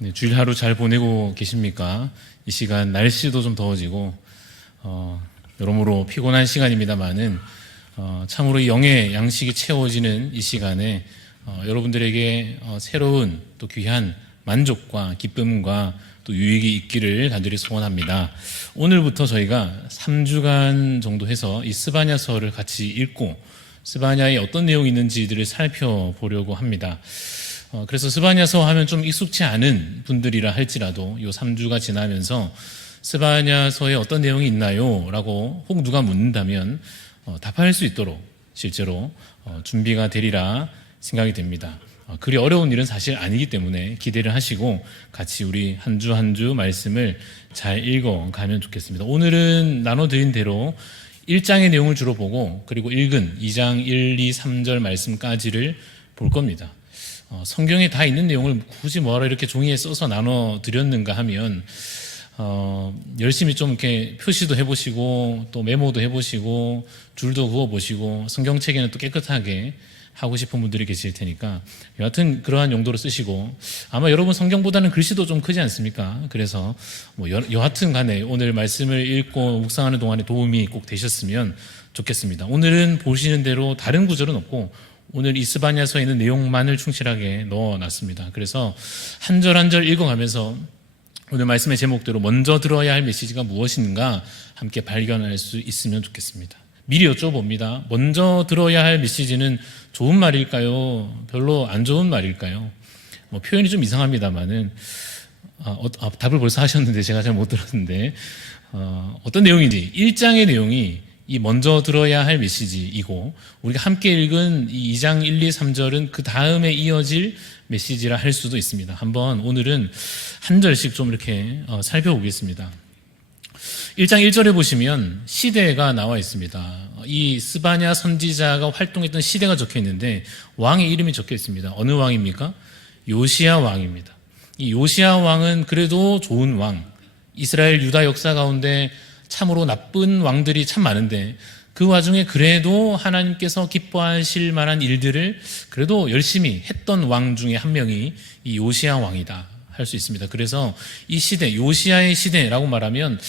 네, 주일 하루 잘 보내고 계십니까? 이 시간 날씨도 좀 더워지고 여러모로 피곤한 시간입니다만은 참으로 영의 양식이 채워지는 이 시간에 여러분들에게 새로운 또 귀한 만족과 기쁨과 또 유익이 있기를 간절히 소원합니다. 오늘부터 저희가 3주간 정도 해서 이 스바냐서를 같이 읽고 스바냐에 어떤 내용이 있는지들을 살펴보려고 합니다. 그래서 스바냐서 하면 좀 익숙치 않은 분들이라 할지라도 이 3주가 지나면서 스바냐서에 어떤 내용이 있나요? 라고 혹 누가 묻는다면 답할 수 있도록 실제로 준비가 되리라 생각이 됩니다. 그리 어려운 일은 사실 아니기 때문에 기대를 하시고 같이 우리 한 주 한 주 말씀을 잘 읽어가면 좋겠습니다. 오늘은 나눠드린 대로 1장의 내용을 주로 보고 그리고 읽은 2장 1, 2, 3절 말씀까지를 볼 겁니다. 성경에 다 있는 내용을 굳이 뭐하러 이렇게 종이에 써서 나눠드렸는가 하면 열심히 좀 이렇게 표시도 해보시고 또 메모도 해보시고 줄도 그어보시고 성경책에는 또 깨끗하게 하고 싶은 분들이 계실 테니까 여하튼 그러한 용도로 쓰시고 아마 여러분 성경보다는 글씨도 좀 크지 않습니까? 그래서 여하튼 간에 오늘 말씀을 읽고 묵상하는 동안에 도움이 꼭 되셨으면 좋겠습니다. 오늘은 보시는 대로 다른 구절은 없고 오늘 이스바냐서에 있는 내용만을 충실하게 넣어놨습니다. 그래서 한 절 한 절 읽어가면서 오늘 말씀의 제목대로 먼저 들어야 할 메시지가 무엇인가 함께 발견할 수 있으면 좋겠습니다. 미리 여쭤봅니다. 먼저 들어야 할 메시지는 좋은 말일까요? 별로 안 좋은 말일까요? 표현이 좀 이상합니다만은 답을 벌써 하셨는데 제가 잘 못 들었는데 어떤 내용인지 1장의 내용이 이 먼저 들어야 할 메시지이고 우리가 함께 읽은 이 2장 1, 2, 3절은 그 다음에 이어질 메시지라 할 수도 있습니다. 한번 오늘은 한 절씩 좀 이렇게 살펴보겠습니다. 1장 1절에 보시면 시대가 나와 있습니다. 이 스바냐 선지자가 활동했던 시대가 적혀 있는데 왕의 이름이 적혀 있습니다. 어느 왕입니까? 요시야 왕입니다. 이 요시야 왕은 그래도 좋은 왕, 이스라엘 유다 역사 가운데 참으로 나쁜 왕들이 참 많은데 그 와중에 그래도 하나님께서 기뻐하실 만한 일들을 그래도 열심히 했던 왕 중에 한 명이 이 요시야 왕이다 할 수 있습니다. 그래서 이 시대, 요시야의 시대라고 말하면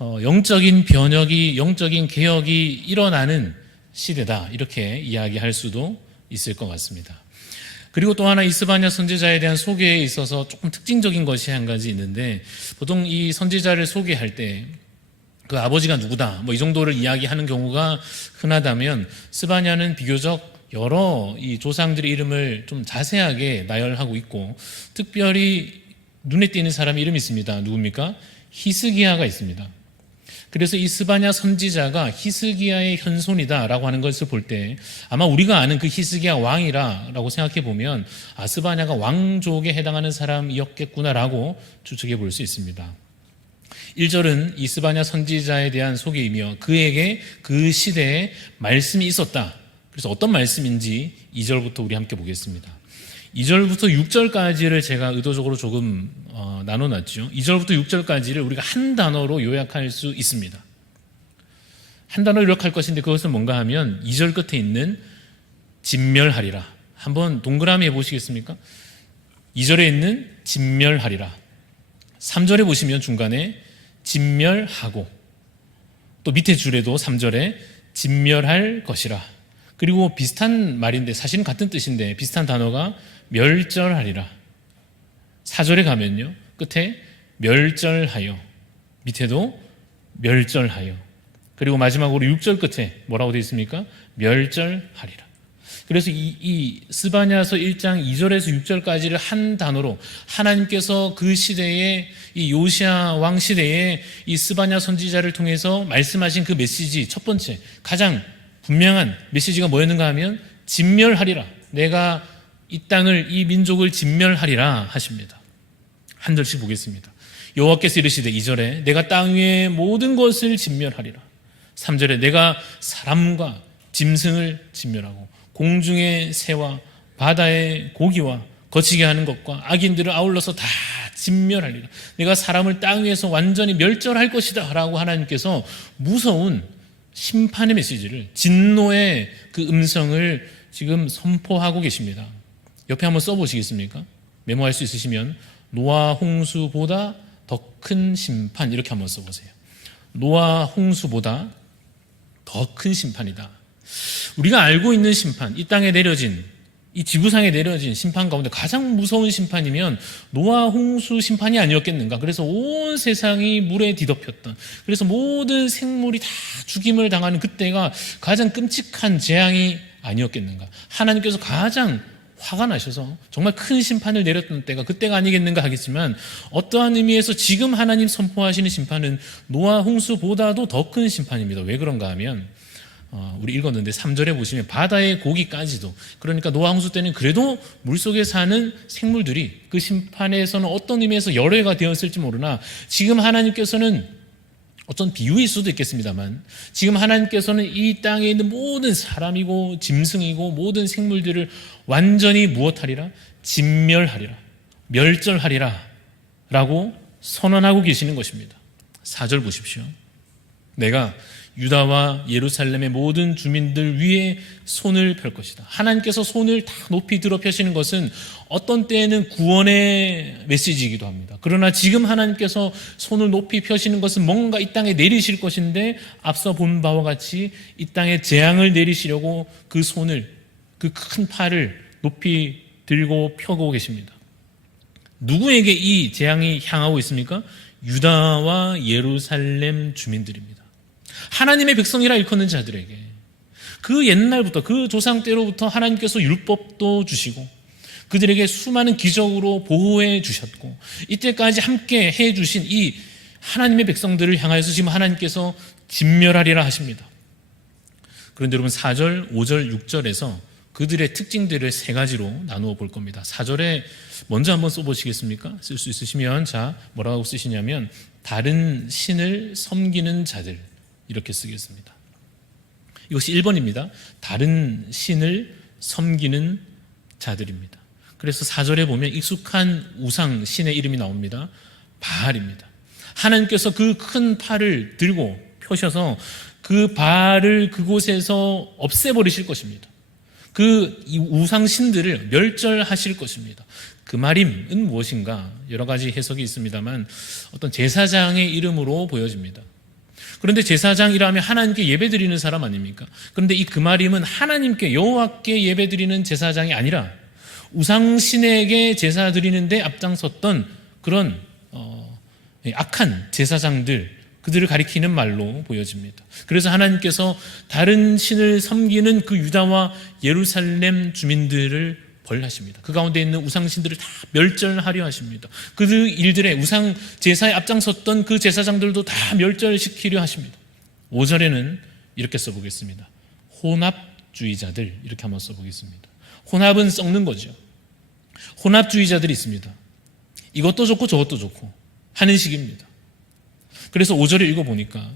영적인 변혁이, 영적인 개혁이 일어나는 시대다 이렇게 이야기할 수도 있을 것 같습니다. 그리고 또 하나 이스바냐 선지자에 대한 소개에 있어서 조금 특징적인 것이 한 가지 있는데 보통 이 선지자를 소개할 때 그 아버지가 누구다 이 정도를 이야기하는 경우가 흔하다면 스바냐는 비교적 여러 이 조상들의 이름을 좀 자세하게 나열하고 있고 특별히 눈에 띄는 사람의 이름이 있습니다. 누굽니까? 히스기야가 있습니다. 그래서 이 스바냐 선지자가 히스기야의 현손이다라고 하는 것을 볼 때 아마 우리가 아는 그 히스기야 왕이라고 생각해 보면 스바냐가 왕족에 해당하는 사람이었겠구나라고 추측해 볼 수 있습니다. 1절은 이 스바냐 선지자에 대한 소개이며 그에게 그 시대에 말씀이 있었다. 그래서 어떤 말씀인지 2절부터 우리 함께 보겠습니다. 2절부터 6절까지를 제가 의도적으로 조금 나눠놨죠. 2절부터 6절까지를 우리가 한 단어로 요약할 수 있습니다. 한 단어로 요약할 것인데 그것은 뭔가 하면 2절 끝에 있는 진멸하리라. 한번 동그라미 해보시겠습니까? 2절에 있는 진멸하리라. 3절에 보시면 중간에 진멸하고 또 밑에 줄에도 3절에 진멸할 것이라. 그리고 비슷한 말인데 사실은 같은 뜻인데 비슷한 단어가 멸절하리라. 4절에 가면요 끝에 멸절하여 밑에도 멸절하여 그리고 마지막으로 6절 끝에 뭐라고 되어 있습니까? 멸절하리라. 그래서 이 스바냐서 1장 2절에서 6절까지를 한 단어로 하나님께서 그 시대에 이 요시야 왕 시대에 이 스바냐 선지자를 통해서 말씀하신 그 메시지 첫 번째 가장 분명한 메시지가 뭐였는가 하면 진멸하리라. 내가 이 땅을 이 민족을 진멸하리라 하십니다. 한 절씩 보겠습니다. 여호와께서 이르시되 2절에 내가 땅 위의 모든 것을 진멸하리라. 3절에 내가 사람과 짐승을 진멸하고 공중의 새와 바다의 고기와 거치게 하는 것과 악인들을 아울러서 다 진멸하리라. 내가 사람을 땅 위에서 완전히 멸절할 것이다 라고 하나님께서 무서운 심판의 메시지를 진노의 그 음성을 지금 선포하고 계십니다. 옆에 한번 써보시겠습니까? 메모할 수 있으시면 노아 홍수보다 더 큰 심판, 이렇게 한번 써보세요. 노아 홍수보다 더 큰 심판이다. 우리가 알고 있는 심판, 이 땅에 내려진, 이 지구상에 내려진 심판 가운데 가장 무서운 심판이면 노아 홍수 심판이 아니었겠는가. 그래서 온 세상이 물에 뒤덮였던, 그래서 모든 생물이 다 죽임을 당하는 그때가 가장 끔찍한 재앙이 아니었겠는가. 하나님께서 가장 화가 나셔서 정말 큰 심판을 내렸던 때가 그때가 아니겠는가 하겠지만, 어떠한 의미에서 지금 하나님 선포하시는 심판은 노아 홍수보다도 더 큰 심판입니다. 왜 그런가 하면 우리 읽었는데 3절에 보시면 바다의 고기까지도, 그러니까 노아 홍수 때는 그래도 물속에 사는 생물들이 그 심판에서는 어떤 의미에서 열애가 되었을지 모르나, 지금 하나님께서는 어떤 비유일 수도 있겠습니다만, 지금 하나님께서는 이 땅에 있는 모든 사람이고 짐승이고 모든 생물들을 완전히 무엇하리라? 진멸하리라, 멸절하리라 라고 선언하고 계시는 것입니다. 4절 보십시오. 내가 유다와 예루살렘의 모든 주민들 위에 손을 펼 것이다. 하나님께서 손을 다 높이 들어 펴시는 것은 어떤 때에는 구원의 메시지이기도 합니다. 그러나 지금 하나님께서 손을 높이 펴시는 것은 뭔가 이 땅에 내리실 것인데, 앞서 본 바와 같이 이 땅에 재앙을 내리시려고 그 손을, 그 큰 팔을 높이 들고 펴고 계십니다. 누구에게 이 재앙이 향하고 있습니까? 유다와 예루살렘 주민들입니다. 하나님의 백성이라 일컫는 자들에게, 그 옛날부터, 그 조상 때로부터 하나님께서 율법도 주시고 그들에게 수많은 기적으로 보호해 주셨고 이때까지 함께 해 주신 이 하나님의 백성들을 향하여서 지금 하나님께서 진멸하리라 하십니다. 그런데 여러분 4절, 5절, 6절에서 그들의 특징들을 세 가지로 나누어 볼 겁니다. 4절에 먼저 한번 써보시겠습니까? 쓸 수 있으시면, 자, 뭐라고 쓰시냐면 다른 신을 섬기는 자들, 이렇게 쓰겠습니다. 이것이 1번입니다. 다른 신을 섬기는 자들입니다. 그래서 4절에 보면 익숙한 우상 신의 이름이 나옵니다. 바알입니다. 하나님께서 그 큰 팔을 들고 펴셔서 그 바알을 그곳에서 없애버리실 것입니다. 그 우상 신들을 멸절하실 것입니다. 그 말임은 무엇인가? 여러 가지 해석이 있습니다만 어떤 제사장의 이름으로 보여집니다. 그런데 제사장이라면 하나님께 예배드리는 사람 아닙니까? 그런데 이 그마림은 하나님께, 여호와께 예배드리는 제사장이 아니라 우상신에게 제사 드리는데 앞장섰던 그런 악한 제사장들, 그들을 가리키는 말로 보여집니다. 그래서 하나님께서 다른 신을 섬기는 그 유다와 예루살렘 주민들을 벌하십니다. 그 가운데 있는 우상신들을 다 멸절하려 하십니다. 그 일들의 우상 제사에 앞장섰던 그 제사장들도 다 멸절시키려 하십니다. 5절에는 이렇게 써보겠습니다. 혼합주의자들, 이렇게 한번 써보겠습니다. 혼합은 썩는 거죠. 혼합주의자들이 있습니다. 이것도 좋고 저것도 좋고 하는 식입니다. 그래서 5절을 읽어보니까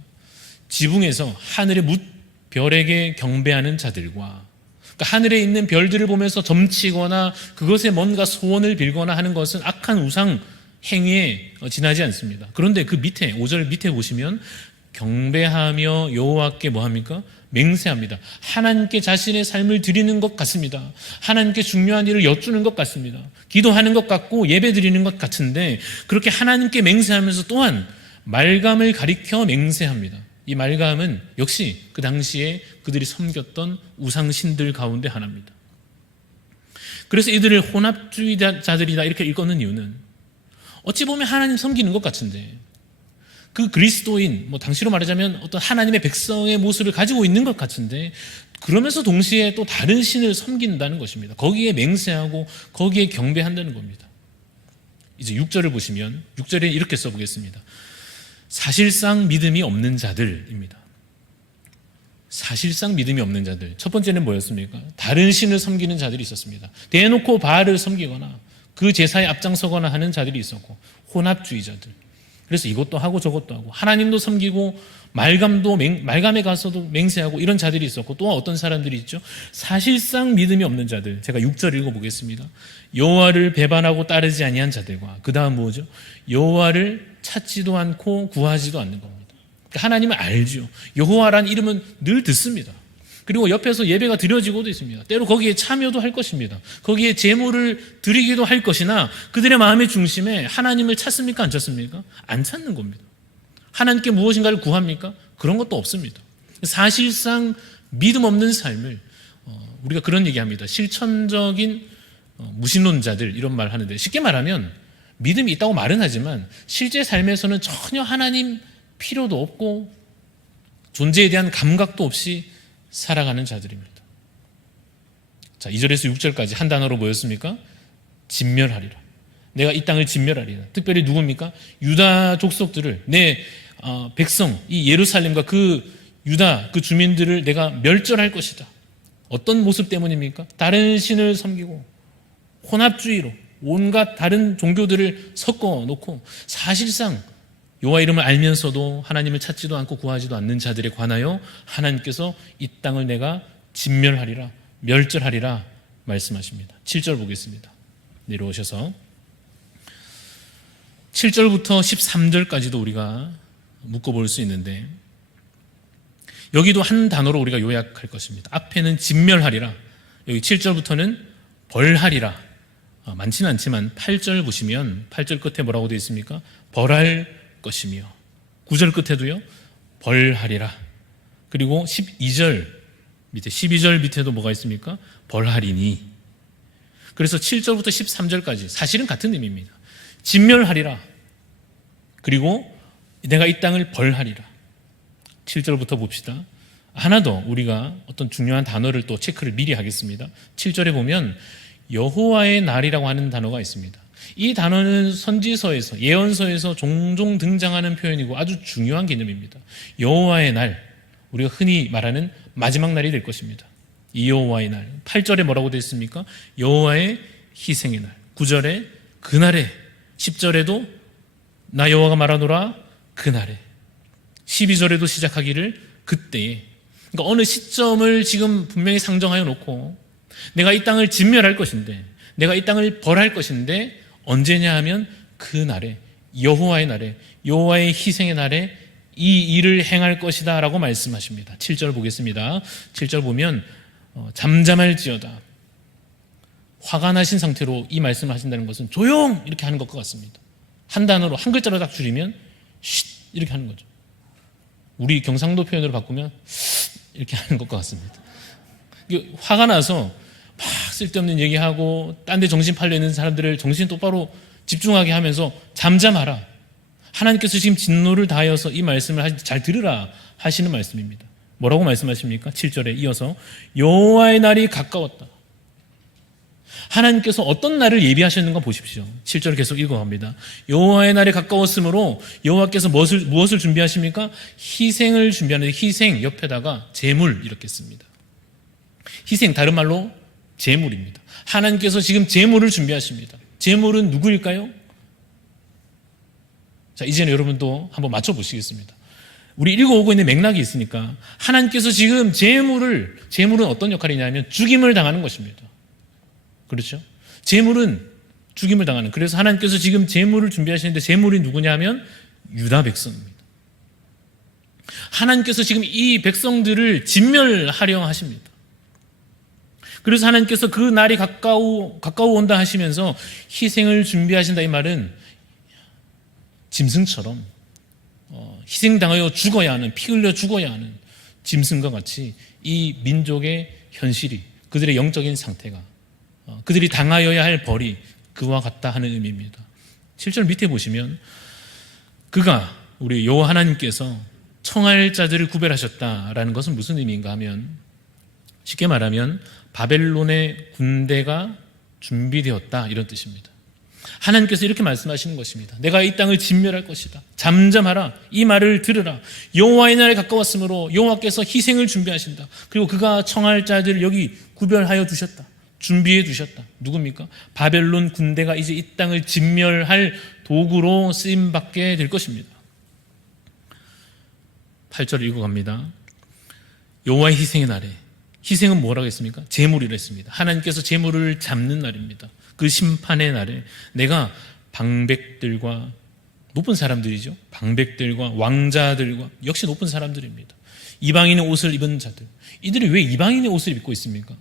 지붕에서 하늘의 뭇별에게 경배하는 자들과, 그러니까 하늘에 있는 별들을 보면서 점치거나 그것에 뭔가 소원을 빌거나 하는 것은 악한 우상 행위에 지나지 않습니다. 그런데 그 밑에 5절 밑에 보시면 경배하며 여호와께 뭐합니까? 맹세합니다. 하나님께 자신의 삶을 드리는 것 같습니다. 하나님께 중요한 일을 여쭈는 것 같습니다. 기도하는 것 같고 예배 드리는 것 같은데, 그렇게 하나님께 맹세하면서 또한 말감을 가리켜 맹세합니다. 이 말감은 역시 그 당시에 그들이 섬겼던 우상신들 가운데 하나입니다. 그래서 이들을 혼합주의자들이다 이렇게 읽었는 이유는, 어찌 보면 하나님 섬기는 것 같은데 그 그리스도인, 당시로 말하자면 어떤 하나님의 백성의 모습을 가지고 있는 것 같은데, 그러면서 동시에 또 다른 신을 섬긴다는 것입니다. 거기에 맹세하고 거기에 경배한다는 겁니다. 이제 6절을 보시면 6절에 이렇게 써보겠습니다. 사실상 믿음이 없는 자들입니다. 사실상 믿음이 없는 자들. 첫 번째는 뭐였습니까? 다른 신을 섬기는 자들이 있었습니다. 대놓고 바알을 섬기거나 그 제사에 앞장서거나 하는 자들이 있었고, 혼합주의자들. 그래서 이것도 하고 저것도 하고 하나님도 섬기고 말감에 가서도 맹세하고 이런 자들이 있었고, 또 어떤 사람들이 있죠? 사실상 믿음이 없는 자들. 제가 6절 읽어보겠습니다. 여호와를 배반하고 따르지 아니한 자들과, 그 다음 뭐죠? 여호와를 찾지도 않고 구하지도 않는 겁니다. 그러니까 하나님을 알죠. 여호와라는 이름은 늘 듣습니다. 그리고 옆에서 예배가 드려지고도 있습니다. 때로 거기에 참여도 할 것입니다. 거기에 제물을 드리기도 할 것이나 그들의 마음의 중심에 하나님을 찾습니까? 안 찾습니까? 안 찾는 겁니다. 하나님께 무엇인가를 구합니까? 그런 것도 없습니다. 사실상 믿음 없는 삶을 우리가 그런 얘기합니다. 실천적인 무신론자들 이런 말 하는데, 쉽게 말하면 믿음이 있다고 말은 하지만 실제 삶에서는 전혀 하나님 필요도 없고 존재에 대한 감각도 없이 살아가는 자들입니다. 자, 2절에서 6절까지 한 단어로 뭐였습니까? 진멸하리라. 내가 이 땅을 진멸하리라. 특별히 누굽니까? 유다 족속들을, 내 백성, 이 예루살렘과 그 유다 그 주민들을 내가 멸절할 것이다. 어떤 모습 때문입니까? 다른 신을 섬기고 혼합주의로 온갖 다른 종교들을 섞어 놓고 사실상 여호와 이름을 알면서도 하나님을 찾지도 않고 구하지도 않는 자들에 관하여 하나님께서 이 땅을 내가 진멸하리라, 멸절하리라 말씀하십니다. 7절 보겠습니다. 내려오셔서 7절부터 13절까지도 우리가 묶어볼 수 있는데, 여기도 한 단어로 우리가 요약할 것입니다. 앞에는 진멸하리라, 여기 7절부터는 벌하리라. 많지는 않지만 8절 보시면 8절 끝에 뭐라고 되어 있습니까? 벌할 것이며, 9절 끝에도요 벌하리라. 그리고 12절 밑에, 12절 밑에도 뭐가 있습니까? 벌하리니. 그래서 7절부터 13절까지 사실은 같은 의미입니다. 진멸하리라, 그리고 내가 이 땅을 벌하리라. 7절부터 봅시다. 하나 더 우리가 어떤 중요한 단어를 또 체크를 미리 하겠습니다. 7절에 보면 여호와의 날이라고 하는 단어가 있습니다. 이 단어는 선지서에서, 예언서에서 종종 등장하는 표현이고 아주 중요한 개념입니다. 여호와의 날, 우리가 흔히 말하는 마지막 날이 될 것입니다. 이 여호와의 날. 8절에 뭐라고 되어 있습니까? 여호와의 희생의 날. 9절에 그날에, 10절에도 나 여호와가 말하노라 그날에, 12절에도 시작하기를 그때에. 그러니까 어느 시점을 지금 분명히 상정하여 놓고 내가 이 땅을 진멸할 것인데, 내가 이 땅을 벌할 것인데 언제냐 하면 그날에, 여호와의 날에, 여호와의 희생의 날에 이 일을 행할 것이다 라고 말씀하십니다. 7절 보겠습니다. 7절 보면 잠잠할지어다. 화가 나신 상태로 이 말씀을 하신다는 것은 조용! 이렇게 하는 것과 같습니다. 한 단어로, 한 글자로 딱 줄이면 쉿! 이렇게 하는 거죠. 우리 경상도 표현으로 바꾸면 이렇게 하는 것과 같습니다. 화가 나서 막 쓸데없는 얘기하고 딴 데 정신 팔려 있는 사람들을 정신 똑바로 집중하게 하면서 잠잠하라. 하나님께서 지금 진노를 다하여서 이 말씀을 잘 들으라 하시는 말씀입니다. 뭐라고 말씀하십니까? 7절에 이어서 여호와의 날이 가까웠다. 하나님께서 어떤 날을 예비하셨는가 보십시오. 7절을 계속 읽어갑니다. 여호와의 날이 가까웠으므로 여호와께서 무엇을 준비하십니까? 희생을 준비하는데, 희생 옆에다가 제물 이렇게 씁니다. 희생, 다른 말로 제물입니다. 하나님께서 지금 제물을 준비하십니다. 제물은 누구일까요? 자, 이제는 여러분도 한번 맞춰보시겠습니다. 우리 읽어오고 있는 맥락이 있으니까, 하나님께서 지금 제물은 어떤 역할이냐면 죽임을 당하는 것입니다. 그렇죠? 제물은 죽임을 당하는, 그래서 하나님께서 지금 제물을 준비하시는데 제물이 누구냐 하면 유다 백성입니다. 하나님께서 지금 이 백성들을 진멸하려 하십니다. 그래서 하나님께서 그 날이 가까워 온다 하시면서 희생을 준비하신다, 이 말은 짐승처럼 희생당하여 죽어야 하는, 피 흘려 죽어야 하는 짐승과 같이 이 민족의 현실이, 그들의 영적인 상태가, 그들이 당하여야 할 벌이 그와 같다 하는 의미입니다. 7절 밑에 보시면 그가, 우리 여호와 하나님께서 청할 자들을 구별하셨다라는 것은 무슨 의미인가 하면, 쉽게 말하면 바벨론의 군대가 준비되었다, 이런 뜻입니다. 하나님께서 이렇게 말씀하시는 것입니다. 내가 이 땅을 진멸할 것이다. 잠잠하라. 이 말을 들으라. 여호와의 날이 가까웠으므로 여호와께서 희생을 준비하신다. 그리고 그가 청할 자들을 여기 구별하여 두셨다. 준비해 두셨다. 누굽니까? 바벨론 군대가 이제 이 땅을 진멸할 도구로 쓰임받게 될 것입니다. 8절 읽어갑니다. 여호와의 희생의 날에, 희생은 뭐라고 했습니까? 제물이라 했습니다. 하나님께서 제물을 잡는 날입니다. 그 심판의 날에 내가 방백들과, 높은 사람들이죠, 방백들과 왕자들과, 역시 높은 사람들입니다, 이방인의 옷을 입은 자들. 이들이 왜 이방인의 옷을 입고 있습니까?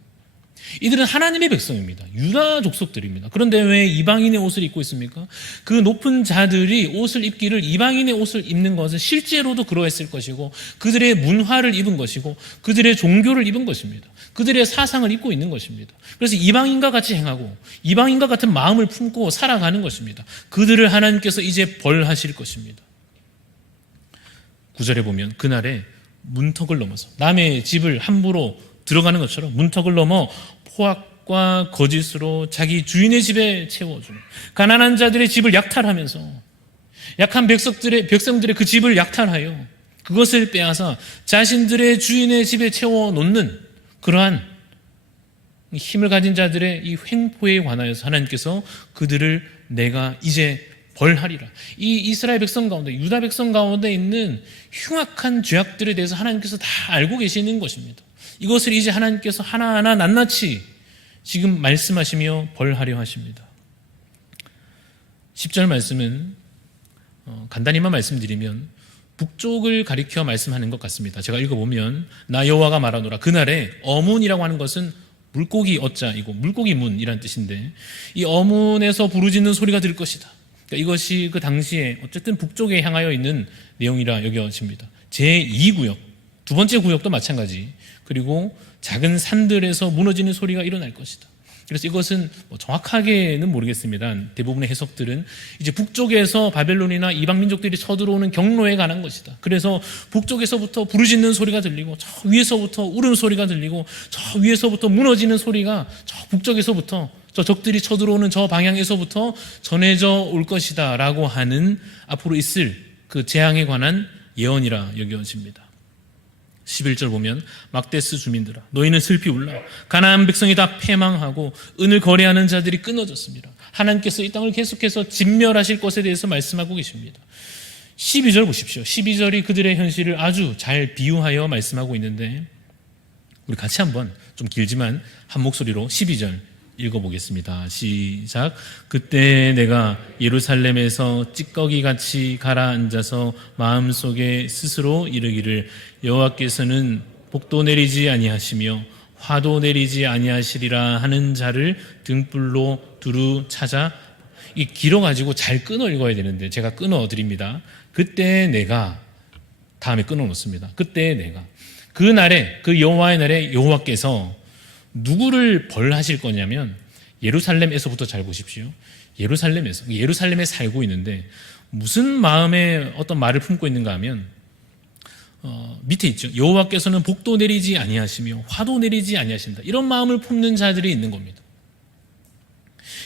이들은 하나님의 백성입니다. 유다 족속들입니다. 그런데 왜 이방인의 옷을 입고 있습니까? 그 높은 자들이 옷을 입기를 이방인의 옷을 입는 것은 실제로도 그러했을 것이고 그들의 문화를 입은 것이고 그들의 종교를 입은 것입니다. 그들의 사상을 입고 있는 것입니다. 그래서 이방인과 같이 행하고 이방인과 같은 마음을 품고 살아가는 것입니다. 그들을 하나님께서 이제 벌하실 것입니다. 9절에 보면 그날에 문턱을 넘어서 남의 집을 함부로 들어가는 것처럼 문턱을 넘어 포악과 거짓으로 자기 주인의 집에 채워주는 가난한 자들의 집을 약탈하면서 약한 백성들의 그 집을 약탈하여 그것을 빼앗아 자신들의 주인의 집에 채워놓는 그러한 힘을 가진 자들의 이 횡포에 관하여서 하나님께서 그들을 내가 이제 벌하리라. 이 이스라엘 백성 가운데 유다 백성 가운데 있는 흉악한 죄악들에 대해서 하나님께서 다 알고 계시는 것입니다. 이것을 이제 하나님께서 하나하나 낱낱이 지금 말씀하시며 벌하려 하십니다. 10절 말씀은 간단히만 말씀드리면 북쪽을 가리켜 말씀하는 것 같습니다. 제가 읽어보면 나 여호와가 말하노라. 그날에 어문이라고 하는 것은 물고기 어자이고 물고기 문이라는 뜻인데 이 어문에서 부르짖는 소리가 들 것이다. 그러니까 이것이 그 당시에 어쨌든 북쪽에 향하여 있는 내용이라 여겨집니다. 제2구역, 두 번째 구역도 마찬가지. 그리고 작은 산들에서 무너지는 소리가 일어날 것이다. 그래서 이것은 정확하게는 모르겠습니다. 대부분의 해석들은 이제 북쪽에서 바벨론이나 이방 민족들이 쳐들어오는 경로에 관한 것이다. 그래서 북쪽에서부터 부르짖는 소리가 들리고 저 위에서부터 울음소리가 들리고 저 위에서부터 무너지는 소리가 저 북쪽에서부터 저 적들이 쳐들어오는 저 방향에서부터 전해져 올 것이다 라고 하는 앞으로 있을 그 재앙에 관한 예언이라 여겨집니다. 11절 보면 막데스 주민들아 너희는 슬피 울라. 가나안 백성이 다 패망하고 은을 거래하는 자들이 끊어졌습니다. 하나님께서 이 땅을 계속해서 진멸하실 것에 대해서 말씀하고 계십니다. 12절 보십시오. 12절이 그들의 현실을 아주 잘 비유하여 말씀하고 있는데 우리 같이 한번 좀 길지만 한 목소리로 12절 읽어보겠습니다. 시작. 그때 내가 예루살렘에서 찌꺼기같이 가라앉아서 마음속에 스스로 이르기를 여호와께서는 복도 내리지 아니하시며 화도 내리지 아니하시리라 하는 자를 등불로 두루 찾아 이 길어가지고 잘 끊어 읽어야 되는데 제가 끊어 드립니다. 그때 내가 다음에 끊어 놓습니다. 그때 내가 그 날에 그 여호와의 날에 여호와께서 누구를 벌하실 거냐면 예루살렘에서부터 잘 보십시오. 예루살렘에 살고 있는데 무슨 마음에 어떤 말을 품고 있는가 하면 밑에 있죠. 여호와께서는 복도 내리지 아니하시며 화도 내리지 아니하신다. 이런 마음을 품는 자들이 있는 겁니다.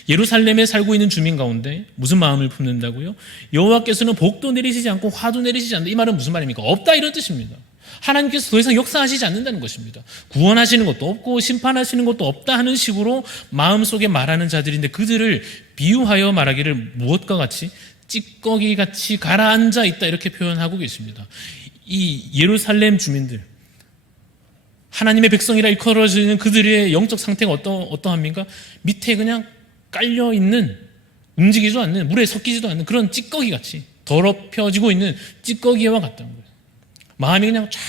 예루살렘에 살고 있는 주민 가운데 무슨 마음을 품는다고요? 여호와께서는 복도 내리시지 않고 화도 내리시지 않는다. 이 말은 무슨 말입니까? 없다 이런 뜻입니다. 하나님께서 더 이상 역사하시지 않는다는 것입니다. 구원하시는 것도 없고 심판하시는 것도 없다 하는 식으로 마음속에 말하는 자들인데 그들을 비유하여 말하기를 무엇과 같이 찌꺼기같이 가라앉아 있다 이렇게 표현하고 계십니다. 이 예루살렘 주민들 하나님의 백성이라 일컬어지는 그들의 영적 상태가 어떠합니까? 밑에 그냥 깔려있는 움직이지도 않는 물에 섞이지도 않는 그런 찌꺼기같이 더럽혀지고 있는 찌꺼기와 같다는 거예요. 마음이 그냥 쫙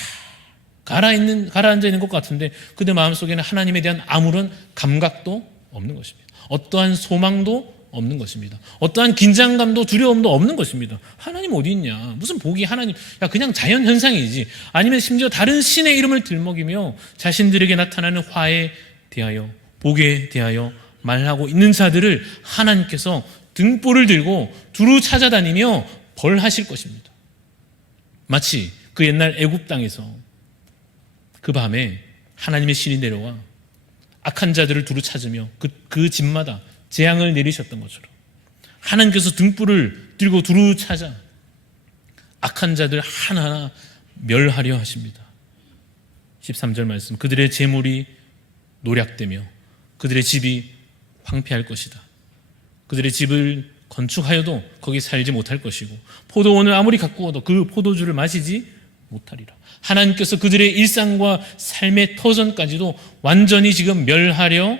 가라앉아 있는 것 같은데 그들 마음속에는 하나님에 대한 아무런 감각도 없는 것입니다. 어떠한 소망도 없는 것입니다. 어떠한 긴장감도 두려움도 없는 것입니다. 하나님 어디 있냐? 무슨 복이 하나님? 야 그냥 자연 현상이지. 아니면 심지어 다른 신의 이름을 들먹이며 자신들에게 나타나는 화에 대하여 복에 대하여 말하고 있는 자들을 하나님께서 등불을 들고 두루 찾아다니며 벌하실 것입니다. 마치 그 옛날 애굽 땅에서 그 밤에 하나님의 신이 내려와 악한 자들을 두루 찾으며 그 집마다 재앙을 내리셨던 것처럼 하나님께서 등불을 들고 두루 찾아 악한 자들 하나하나 멸하려 하십니다. 13절 말씀 그들의 재물이 노략되며 그들의 집이 황폐할 것이다. 그들의 집을 건축하여도 거기 살지 못할 것이고 포도원을 아무리 가꾸어도 그 포도주를 마시지 못하리라. 하나님께서 그들의 일상과 삶의 터전까지도 완전히 지금 멸하려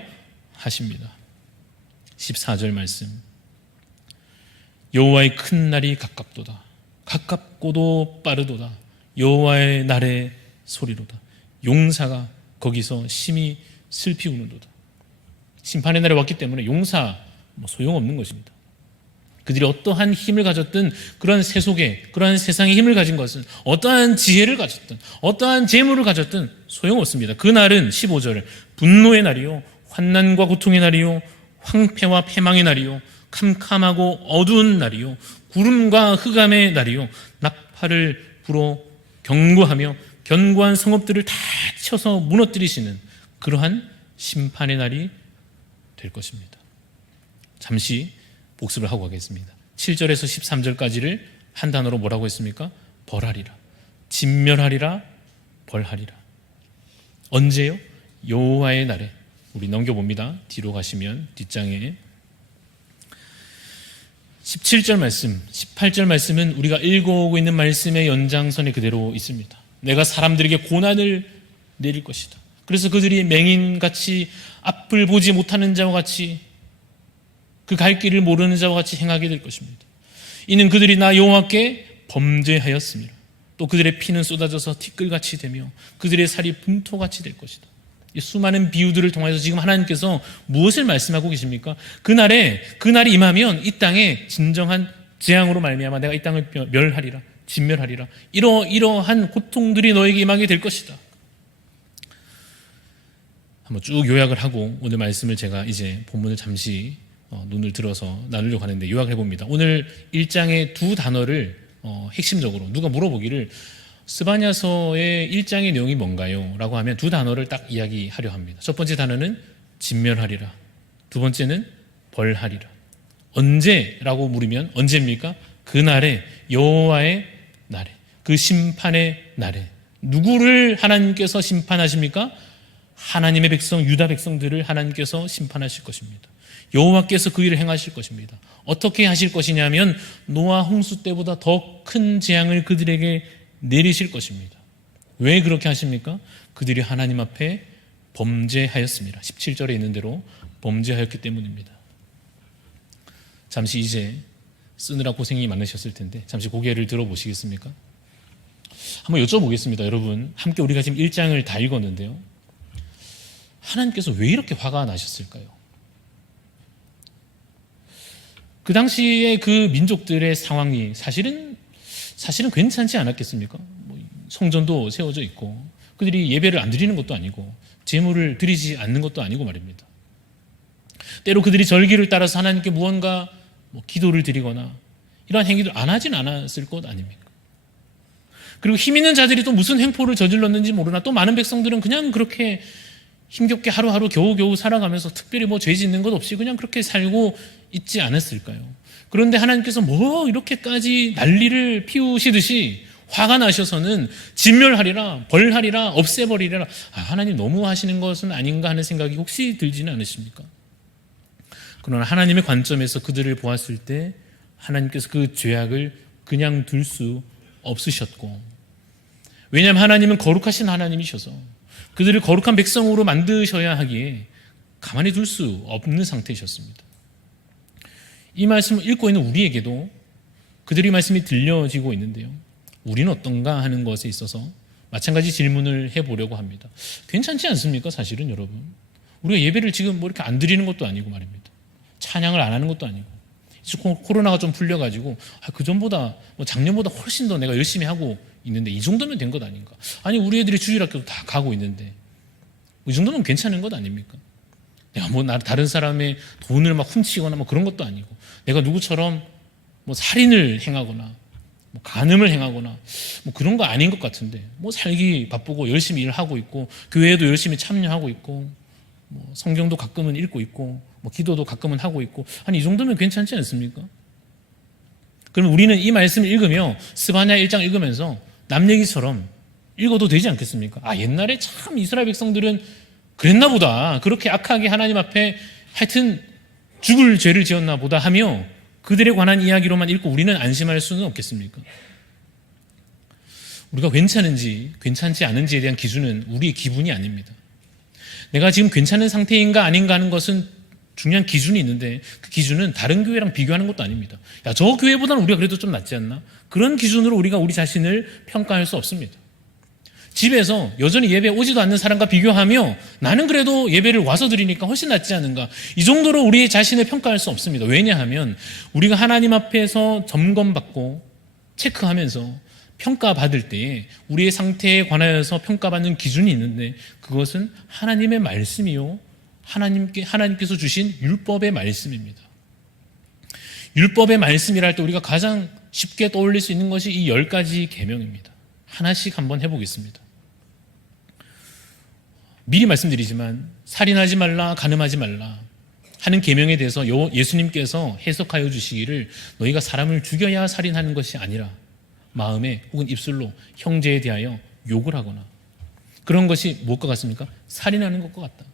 하십니다. 14절 말씀 여호와의 큰 날이 가깝도다. 가깝고도 빠르도다. 여호와의 날에 소리로다. 용사가 거기서 심히 슬피 우는도다. 심판의 날에 왔기 때문에 용사 소용없는 것입니다. 그들이 어떠한 힘을 가졌든, 그러한 세속에, 그러한 세상의 힘을 가진 것은, 어떠한 지혜를 가졌든, 어떠한 재물을 가졌든 소용없습니다. 그날은 15절, 분노의 날이요, 환난과 고통의 날이요, 황폐와 패망의 날이요, 캄캄하고 어두운 날이요, 구름과 흑암의 날이요, 나팔을 불어 경고하며 견고한 성읍들을 다 쳐서 무너뜨리시는 그러한 심판의 날이 될 것입니다. 잠시 복습을 하고 가겠습니다. 7절에서 13절까지를 한 단어로 뭐라고 했습니까? 벌하리라, 진멸하리라, 벌하리라. 언제요? 여호와의 날에. 우리 넘겨봅니다. 뒤로 가시면 뒷장에 17절 말씀, 18절 말씀은 우리가 읽어오고 있는 말씀의 연장선에 그대로 있습니다. 내가 사람들에게 고난을 내릴 것이다. 그래서 그들이 맹인같이 앞을 보지 못하는 자와 같이, 그 갈 길을 모르는 자와 같이 행하게 될 것입니다. 이는 그들이 나 여호와께 범죄하였습니다. 또 그들의 피는 쏟아져서 티끌같이 되며 그들의 살이 분토같이 될 것이다. 이 수많은 비유들을 통해서 지금 하나님께서 무엇을 말씀하고 계십니까? 그날이 임하면 이 땅에 진정한 재앙으로 말미암아 내가 이 땅을 멸하리라, 진멸하리라, 이러한 고통들이 너에게 임하게 될 것이다. 한번 쭉 요약을 하고 오늘 말씀을 제가 이제 본문을 잠시 눈을 들어서 나누려고 하는데, 요약을 해봅니다. 오늘 1장의 두 단어를 핵심적으로 누가 물어보기를 스바냐서의 1장의 내용이 뭔가요? 라고 하면 두 단어를 딱 이야기하려 합니다. 첫 번째 단어는 진멸하리라, 두 번째는 벌하리라. 언제라고 물으면 언제입니까? 그날에, 여호와의 날에, 그 심판의 날에. 누구를 하나님께서 심판하십니까? 하나님의 백성, 유다 백성들을 하나님께서 심판하실 것입니다. 여호와께서 그 일을 행하실 것입니다. 어떻게 하실 것이냐면 노아 홍수 때보다 더 큰 재앙을 그들에게 내리실 것입니다. 왜 그렇게 하십니까? 그들이 하나님 앞에 범죄하였습니다. 17절에 있는 대로 범죄하였기 때문입니다. 잠시 이제 쓰느라 고생이 많으셨을 텐데 잠시 고개를 들어보시겠습니까? 한번 여쭤보겠습니다. 여러분, 함께 우리가 지금 1장을 다 읽었는데요, 하나님께서 왜 이렇게 화가 나셨을까요? 그 당시에 그 민족들의 상황이 사실은 괜찮지 않았겠습니까? 성전도 세워져 있고 그들이 예배를 안 드리는 것도 아니고 제물을 드리지 않는 것도 아니고 말입니다. 때로 그들이 절기를 따라서 하나님께 무언가 기도를 드리거나 이러한 행위를 안 하진 않았을 것 아닙니까? 그리고 힘 있는 자들이 또 무슨 행포를 저질렀는지 모르나 또 많은 백성들은 그냥 그렇게 힘겹게 하루하루 겨우겨우 살아가면서 특별히 죄 짓는 것 없이 그냥 그렇게 살고 있지 않았을까요? 그런데 하나님께서 이렇게까지 난리를 피우시듯이 화가 나셔서는 진멸하리라, 벌하리라, 없애버리리라, 하나님 너무 하시는 것은 아닌가 하는 생각이 혹시 들지는 않으십니까? 그러나 하나님의 관점에서 그들을 보았을 때 하나님께서 그 죄악을 그냥 둘 수 없으셨고, 왜냐하면 하나님은 거룩하신 하나님이셔서 그들을 거룩한 백성으로 만드셔야 하기에 가만히 둘 수 없는 상태이셨습니다. 이 말씀을 읽고 있는 우리에게도 그들의 말씀이 들려지고 있는데요, 우리는 어떤가 하는 것에 있어서 마찬가지 질문을 해보려고 합니다. 괜찮지 않습니까? 사실은 여러분, 우리가 예배를 지금 이렇게 안 드리는 것도 아니고 말입니다. 찬양을 안 하는 것도 아니고, 코로나가 좀 풀려가지고 그전보다 작년보다 훨씬 더 내가 열심히 하고 있는데 이 정도면 된 것 아닌가? 아니, 우리 애들이 주일학교도 다 가고 있는데 이 정도면 괜찮은 것 아닙니까? 내가 다른 사람의 돈을 훔치거나 그런 것도 아니고, 내가 누구처럼 살인을 행하거나 간음을 행하거나 그런 거 아닌 것 같은데 살기 바쁘고 열심히 일하고 있고 교회에도 열심히 참여하고 있고 성경도 가끔은 읽고 있고 기도도 가끔은 하고 있고, 아니 이 정도면 괜찮지 않습니까? 그럼 우리는 이 말씀을 읽으며 스바냐 1장 읽으면서 남 얘기처럼 읽어도 되지 않겠습니까? 옛날에 참 이스라엘 백성들은 그랬나 보다, 그렇게 악하게 하나님 앞에 하여튼 죽을 죄를 지었나 보다 하며 그들에 관한 이야기로만 읽고 우리는 안심할 수는 없겠습니까? 우리가 괜찮은지 괜찮지 않은지에 대한 기준은 우리의 기분이 아닙니다. 내가 지금 괜찮은 상태인가 아닌가 하는 것은 중요한 기준이 있는데 그 기준은 다른 교회랑 비교하는 것도 아닙니다. 저 교회보다는 우리가 그래도 좀 낫지 않나? 그런 기준으로 우리가 우리 자신을 평가할 수 없습니다. 집에서 여전히 예배 오지도 않는 사람과 비교하며 나는 그래도 예배를 와서 드리니까 훨씬 낫지 않은가, 이 정도로 우리 자신을 평가할 수 없습니다. 왜냐하면 우리가 하나님 앞에서 점검받고 체크하면서 평가받을 때에 우리의 상태에 관하여서 평가받는 기준이 있는데, 그것은 하나님의 말씀이요, 하나님께서 주신 율법의 말씀입니다. 율법의 말씀이라 할 때 우리가 가장 쉽게 떠올릴 수 있는 것이 이 10가지 계명입니다. 하나씩 한번 해보겠습니다. 미리 말씀드리지만 살인하지 말라, 간음하지 말라 하는 계명에 대해서 예수님께서 해석하여 주시기를, 너희가 사람을 죽여야 살인하는 것이 아니라 마음에 혹은 입술로 형제에 대하여 욕을 하거나, 그런 것이 무엇과 같습니까? 살인하는 것과 같다.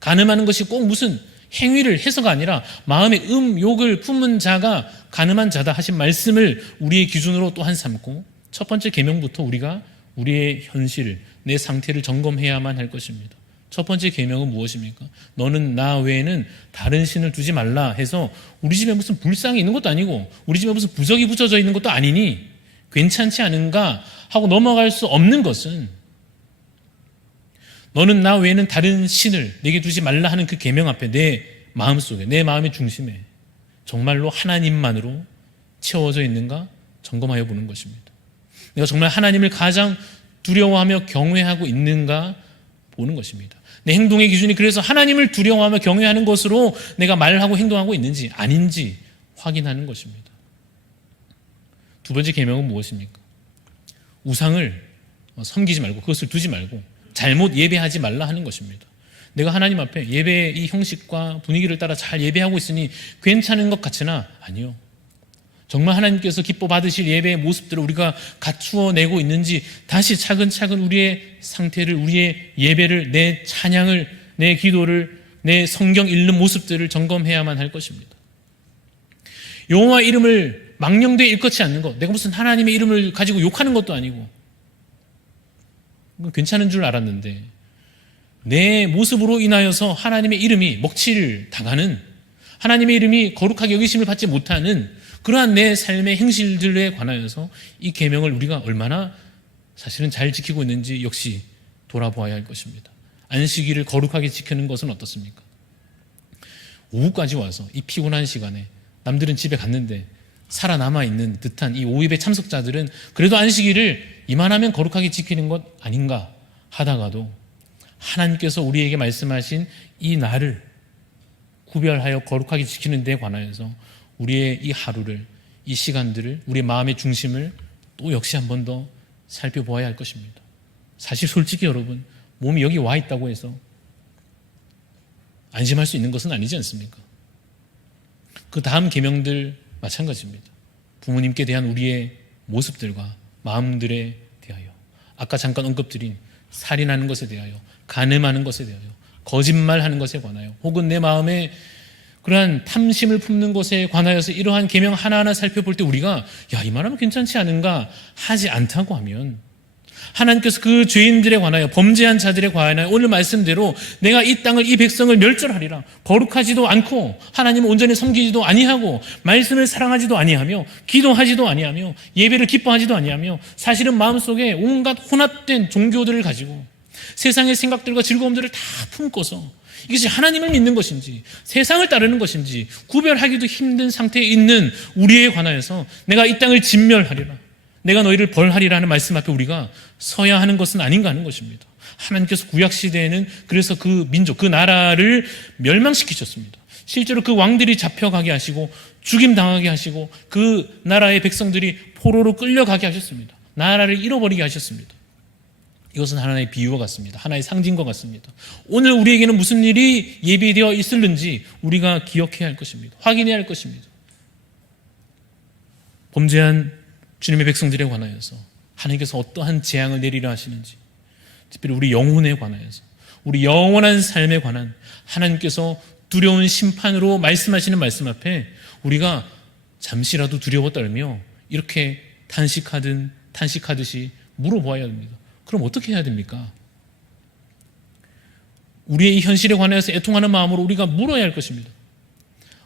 간음하는 것이 꼭 무슨 행위를 해서가 아니라 마음에 욕을 품은 자가 간음한 자다 하신 말씀을 우리의 기준으로 또한 삼고, 첫 번째 계명부터 우리가 우리의 현실, 내 상태를 점검해야만 할 것입니다. 첫 번째 계명은 무엇입니까? 너는 나 외에는 다른 신을 두지 말라 해서 우리 집에 무슨 불상이 있는 것도 아니고 우리 집에 무슨 부적이 붙여져 있는 것도 아니니 괜찮지 않은가 하고 넘어갈 수 없는 것은, 너는 나 외에는 다른 신을 내게 두지 말라 하는 그 계명 앞에 내 마음속에, 내 마음의 중심에 정말로 하나님만으로 채워져 있는가 점검하여 보는 것입니다. 내가 정말 하나님을 가장 두려워하며 경외하고 있는가 보는 것입니다. 내 행동의 기준이 그래서 하나님을 두려워하며 경외하는 것으로 내가 말하고 행동하고 있는지 아닌지 확인하는 것입니다. 두 번째 계명은 무엇입니까? 우상을 섬기지 말고, 그것을 두지 말고 잘못 예배하지 말라 하는 것입니다. 내가 하나님 앞에 예배의 이 형식과 분위기를 따라 잘 예배하고 있으니 괜찮은 것 같으나 아니요, 정말 하나님께서 기뻐 받으실 예배의 모습들을 우리가 갖추어 내고 있는지 다시 차근차근 우리의 상태를, 우리의 예배를, 내 찬양을, 내 기도를, 내 성경 읽는 모습들을 점검해야만 할 것입니다. 여호와 이름을 망령되이 일컫지 않는 것, 내가 무슨 하나님의 이름을 가지고 욕하는 것도 아니고 괜찮은 줄 알았는데 내 모습으로 인하여서 하나님의 이름이 먹칠을 당하는, 하나님의 이름이 거룩하게 여기심을 받지 못하는 그러한 내 삶의 행실들에 관하여서 이 계명을 우리가 얼마나 사실은 잘 지키고 있는지 역시 돌아보아야 할 것입니다. 안식일을 거룩하게 지키는 것은 어떻습니까? 오후까지 와서 이 피곤한 시간에 남들은 집에 갔는데 살아남아 있는 듯한 이 오입의 참석자들은 그래도 안식일을 이만하면 거룩하게 지키는 것 아닌가 하다가도, 하나님께서 우리에게 말씀하신 이 날을 구별하여 거룩하게 지키는 데 관하여서 우리의 이 하루를, 이 시간들을, 우리의 마음의 중심을 또 역시 한 번 더 살펴보아야 할 것입니다. 사실 솔직히 여러분, 몸이 여기 와 있다고 해서 안심할 수 있는 것은 아니지 않습니까? 그 다음 계명들 마찬가지입니다. 부모님께 대한 우리의 모습들과 마음들에 대하여, 아까 잠깐 언급드린 살인하는 것에 대하여, 간음하는 것에 대하여, 거짓말하는 것에 관하여, 혹은 내 마음에 그러한 탐심을 품는 것에 관하여서 이러한 계명 하나하나 살펴볼 때 우리가 이만하면 괜찮지 않은가 하지 않다고 하면, 하나님께서 그 죄인들에 관하여, 범죄한 자들에 관하여 오늘 말씀대로 내가 이 땅을, 이 백성을 멸절하리라, 거룩하지도 않고 하나님을 온전히 섬기지도 아니하고 말씀을 사랑하지도 아니하며 기도하지도 아니하며 예배를 기뻐하지도 아니하며, 사실은 마음속에 온갖 혼합된 종교들을 가지고 세상의 생각들과 즐거움들을 다 품고서 이것이 하나님을 믿는 것인지 세상을 따르는 것인지 구별하기도 힘든 상태에 있는 우리에 관하여서 내가 이 땅을 진멸하리라, 내가 너희를 벌하리라는 말씀 앞에 우리가 서야 하는 것은 아닌가 하는 것입니다. 하나님께서 구약시대에는 그래서 그 민족, 그 나라를 멸망시키셨습니다. 실제로 그 왕들이 잡혀가게 하시고 죽임당하게 하시고 그 나라의 백성들이 포로로 끌려가게 하셨습니다. 나라를 잃어버리게 하셨습니다. 이것은 하나의 비유와 같습니다. 하나의 상징과 같습니다. 오늘 우리에게는 무슨 일이 예비되어 있을는지 우리가 기억해야 할 것입니다. 확인해야 할 것입니다. 범죄한 주님의 백성들에 관하여서 하나님께서 어떠한 재앙을 내리려 하시는지, 특별히 우리 영혼에 관하여서, 우리 영원한 삶에 관한 하나님께서 두려운 심판으로 말씀하시는 말씀 앞에 우리가 잠시라도 두려워 떨며 이렇게 탄식하듯이 물어보아야 합니다. 그럼 어떻게 해야 됩니까? 우리의 이 현실에 관해서 애통하는 마음으로 우리가 물어야 할 것입니다.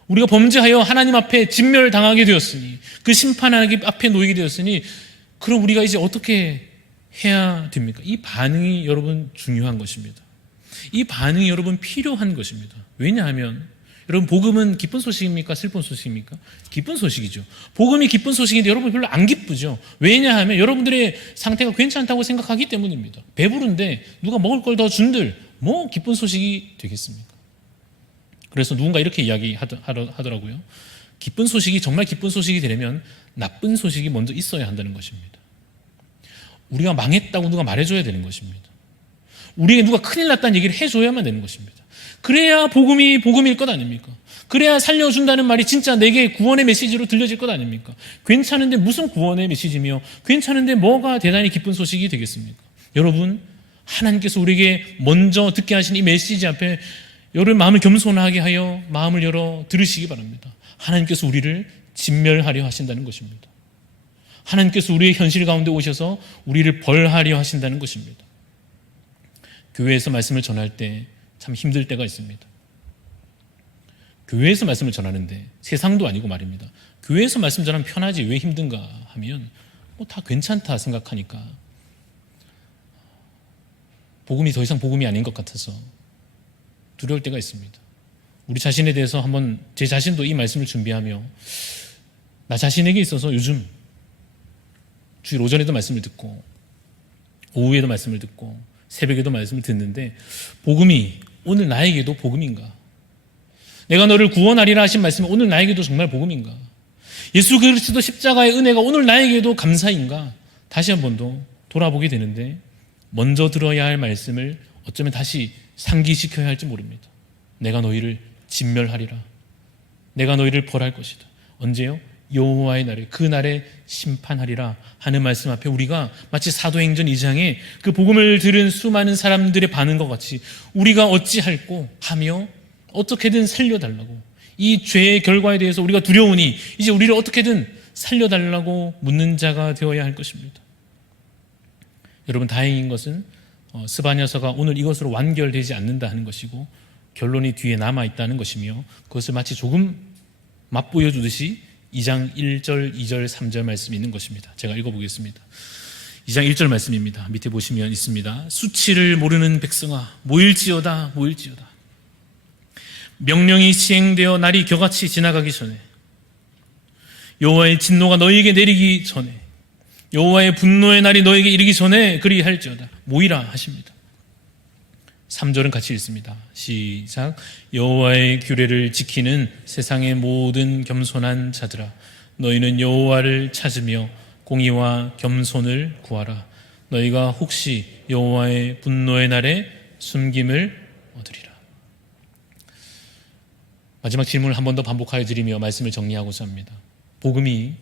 우리가 범죄하여 하나님 앞에 진멸당하게 되었으니, 그 심판 앞에 놓이게 되었으니, 그럼 우리가 이제 어떻게 해야 됩니까? 이 반응이 여러분 중요한 것입니다. 이 반응이 여러분 필요한 것입니다. 왜냐하면 여러분 복음은 기쁜 소식입니까? 슬픈 소식입니까? 기쁜 소식이죠. 복음이 기쁜 소식인데 여러분 별로 안 기쁘죠. 왜냐하면 여러분들의 상태가 괜찮다고 생각하기 때문입니다. 배부른데 누가 먹을 걸 더 준들 뭐 기쁜 소식이 되겠습니까? 그래서 누군가 이렇게 이야기하더라고요. 기쁜 소식이 정말 기쁜 소식이 되려면 나쁜 소식이 먼저 있어야 한다는 것입니다. 우리가 망했다고 누가 말해줘야 되는 것입니다. 우리에게 누가 큰일 났다는 얘기를 해줘야만 되는 것입니다. 그래야 복음이 복음일 것 아닙니까? 그래야 살려준다는 말이 진짜 내게 구원의 메시지로 들려질 것 아닙니까? 괜찮은데 무슨 구원의 메시지며 괜찮은데 뭐가 대단히 기쁜 소식이 되겠습니까? 여러분, 하나님께서 우리에게 먼저 듣게 하신 이 메시지 앞에 여러분 마음을 겸손하게 하여 마음을 열어 들으시기 바랍니다. 하나님께서 우리를 진멸하려 하신다는 것입니다. 하나님께서 우리의 현실 가운데 오셔서 우리를 벌하려 하신다는 것입니다. 교회에서 말씀을 전할 때 참 힘들 때가 있습니다. 교회에서 말씀을 전하는데 세상도 아니고 말입니다. 교회에서 말씀 전하면 편하지 왜 힘든가 하면 다 괜찮다 생각하니까 복음이 더 이상 복음이 아닌 것 같아서 두려울 때가 있습니다. 우리 자신에 대해서 한번 제 자신도 이 말씀을 준비하며 나 자신에게 있어서 요즘 주일 오전에도 말씀을 듣고 오후에도 말씀을 듣고 새벽에도 말씀을 듣는데 복음이 오늘 나에게도 복음인가? 내가 너를 구원하리라 하신 말씀이 오늘 나에게도 정말 복음인가? 예수 그리스도 십자가의 은혜가 오늘 나에게도 감사인가? 다시 한 번 더 돌아보게 되는데 먼저 들어야 할 말씀을 어쩌면 다시 상기시켜야 할지 모릅니다. 내가 너희를 진멸하리라. 내가 너희를 벌할 것이다. 언제요? 여호와의 날에 그 날에 심판하리라 하는 말씀 앞에 우리가 마치 사도행전 2장에 그 복음을 들은 수많은 사람들의 반응과 같이 우리가 어찌할꼬 하며 어떻게든 살려달라고 이 죄의 결과에 대해서 우리가 두려우니 이제 우리를 어떻게든 살려달라고 묻는 자가 되어야 할 것입니다. 여러분 다행인 것은 스바냐서가 오늘 이것으로 완결되지 않는다 하는 것이고 결론이 뒤에 남아있다는 것이며 그것을 마치 조금 맛보여 주듯이 2장 1절, 2절, 3절 말씀이 있는 것입니다. 제가 읽어보겠습니다. 2장 1절 말씀입니다. 밑에 보시면 있습니다. 수치를 모르는 백성아 모일지어다 모일지어다. 명령이 시행되어 날이 겨같이 지나가기 전에 여호와의 진노가 너희에게 내리기 전에 여호와의 분노의 날이 너희에게 이르기 전에 그리할지어다. 모이라 하십니다. 3절은 같이 읽습니다. 시작. 여호와의 규례를 지키는 세상의 모든 겸손한 자들아 너희는 여호와를 찾으며 공의와 겸손을 구하라. 너희가 혹시 여호와의 분노의 날에 숨김을 얻으리라. 마지막 질문을 한 번 더 반복하여 드리며 말씀을 정리하고자 합니다. 복음이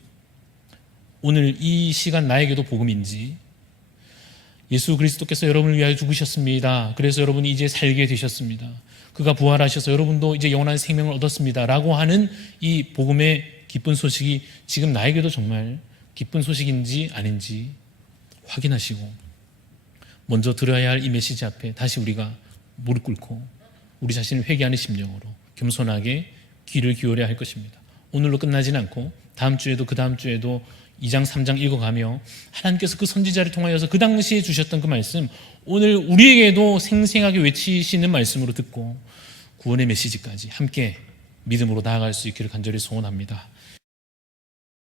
오늘 이 시간 나에게도 복음인지 예수 그리스도께서 여러분을 위하여 죽으셨습니다. 그래서 여러분이 이제 살게 되셨습니다. 그가 부활하셔서 여러분도 이제 영원한 생명을 얻었습니다. 라고 하는 이 복음의 기쁜 소식이 지금 나에게도 정말 기쁜 소식인지 아닌지 확인하시고 먼저 들어야 할 이 메시지 앞에 다시 우리가 무릎 꿇고 우리 자신을 회개하는 심령으로 겸손하게 귀를 기울여야 할 것입니다. 오늘로 끝나지는 않고 다음 주에도 그 다음 주에도 2장 3장 읽어가며 하나님께서 그 선지자를 통하여서 그 당시에 주셨던 그 말씀 오늘 우리에게도 생생하게 외치시는 말씀으로 듣고 구원의 메시지까지 함께 믿음으로 나아갈 수 있기를 간절히 소원합니다.